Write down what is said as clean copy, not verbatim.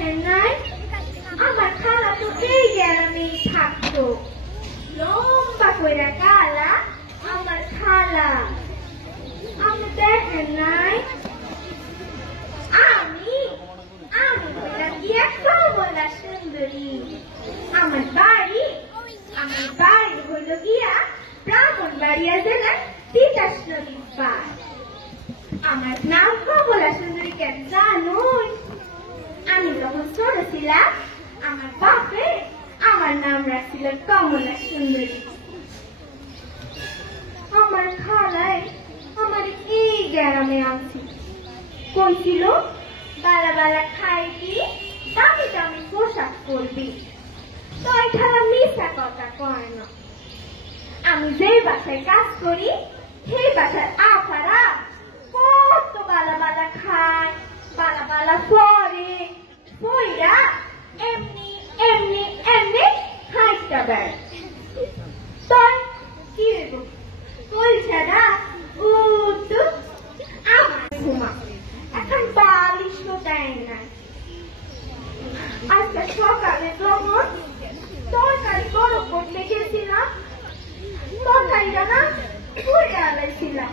দেখেন নাই আমার খালা তো এই গ্রামেই থাকতো লম্বা কইরা কালা আমার খালা আপনি দেখেন নাই আমি আমি হইলাম গিয়া কমলা সুন্দরী আমার বাড়ি হইল গিয়া ব্রাহ্মণবাড়িয়া জেলার তিতাস নদীর পার আমার নাম কমলা সুন্দরী কেন জানুন আমি যখন ছোট ছিলাম আমার বাপে আমার নাম রাখছিল কমলা সুন্দরী আমার খালায় আমার এই গ্রামে আনছি কোন ছিল বালা বালা খাইবি দামি দামি পোশাক পরবি তো এই খালা মিথ্যা কথা কয় না আমি যে বাসায় কাজ করি সেই বাসার আপারা কত বালা বালা খায় বালা বালা পরে পইরা এমনি এমনি এমনি হাইটা বেড়ায় তোর কি রেব পয়সাটা উঠ আমার ঘুমা এখন বালিশও দেয় না আজকে সকালে যখন তরকারি গরম করতে গেছিলাম তরকারিটা না পুড়ে আলাইছিলাম